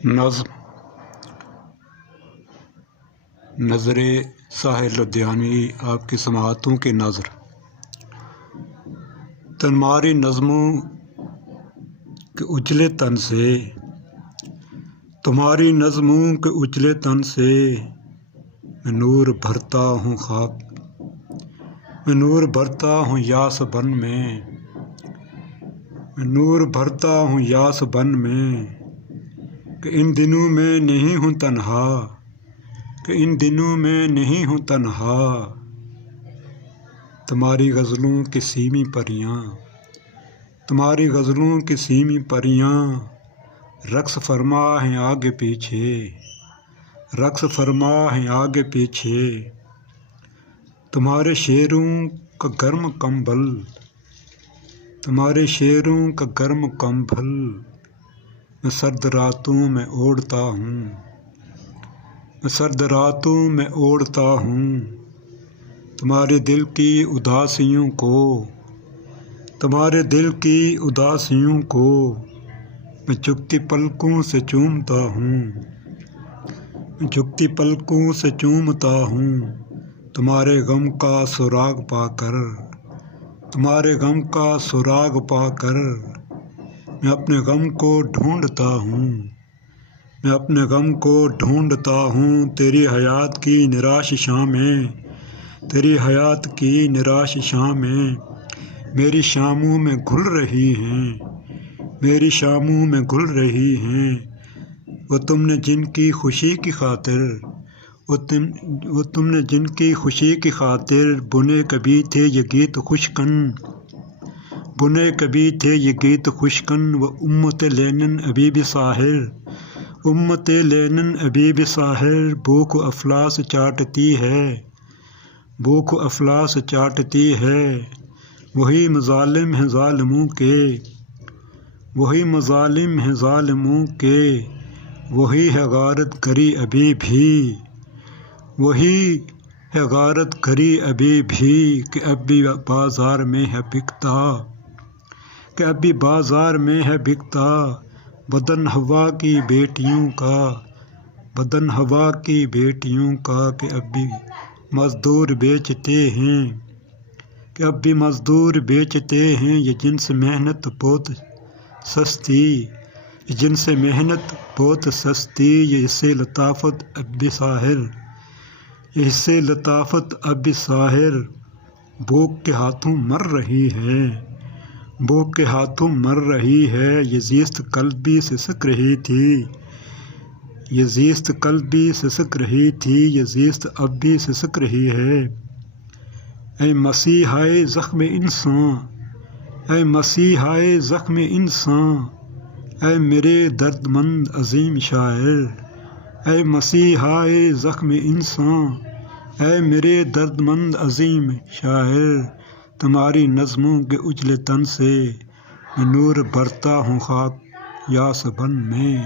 نظم نظر ساحل لدھیانوی آپ کی سماعتوں کی نظر تمہاری نظموں کے اجلے تن سے تمہاری نظموں کے اجلے تن سے میں نور بھرتا ہوں خواب میں نور بھرتا ہوں یاس بن میں نور بھرتا ہوں یاس بن میں کہ ان دنوں میں نہیں ہوں تنہا کہ ان دنوں میں نہیں ہوں تنہا تمہاری غزلوں کی سیمی پریاں تمہاری غزلوں کی سیمی پریاں رقص فرما ہیں آگے پیچھے رقص فرما ہیں آگے پیچھے تمہارے شعروں کا گرم کمبل تمہارے شعروں کا گرم کمبل میں سرد راتوں میں اوڑھتا ہوں میں سرد راتوں میں اوڑھتا ہوں تمہارے دل کی اداسیوں کو تمہارے دل کی اداسیوں کو میں جھکتی پلکوں سے چومتا ہوں میں جھکتی پلکوں سے چومتا ہوں تمہارے غم کا سراغ پا کر تمہارے غم کا سراغ پا کر میں اپنے غم کو ڈھونڈتا ہوں میں اپنے غم کو ڈھونڈتا ہوں تیری حیات کی نراش شامیں تیری حیات کی نراش شامیں میری شاموں میں گھل رہی ہیں میری شاموں میں گھل رہی ہیں وہ تم نے جن کی خوشی کی خاطر وہ تم نے جن کی خوشی کی خاطر بنے کبھی تھے یہ گیت خوشکن بنے کبھی تھے یہ گیت خوشکن وہ امت لینن ابھی بھی ساحر امت لینن ابھی بھی ساحر بھوک و افلاس چاٹتی ہے بھوک و افلاس چاٹتی ہے وہی مظالم ہیں ظالموں کے وہی مظالم ہیں ظالموں کے وہی ہے غارت گری ابھی بھی وہی ہے غارت گری ابھی بھی کہ اب بھی بازار میں ہے بکتا کہ اب بھی بازار میں ہے بکتا بدن ہوا کی بیٹیوں کا بدن ہوا کی بیٹیوں کا کہ اب بھی مزدور بیچتے ہیں کہ اب بھی مزدور بیچتے ہیں یہ جن سے محنت بہت سستی یہ جن سے محنت بہت سستی یہ اس سے لطافت اب بھی ساحر یہ اس سے لطافت اب بھی ساحر بھوک کے ہاتھوں مر رہی ہے بھوک کے ہاتھوں مر رہی ہے یہ زیست قلب بھی سسک رہی تھی یہ زیست قلب بھی سسک رہی تھی یہ زیست اب بھی سسک رہی ہے اے مسیحائے زخم انسان اے مسیحائے زخم انسان اے میرے درد مند عظیم شاعر اے مسیحائے زخم انسان اے میرے درد مند عظیم شاعر تمہاری نظموں کے اجلے تن سے میں نور بھرتا ہوں خاک یاس بن میں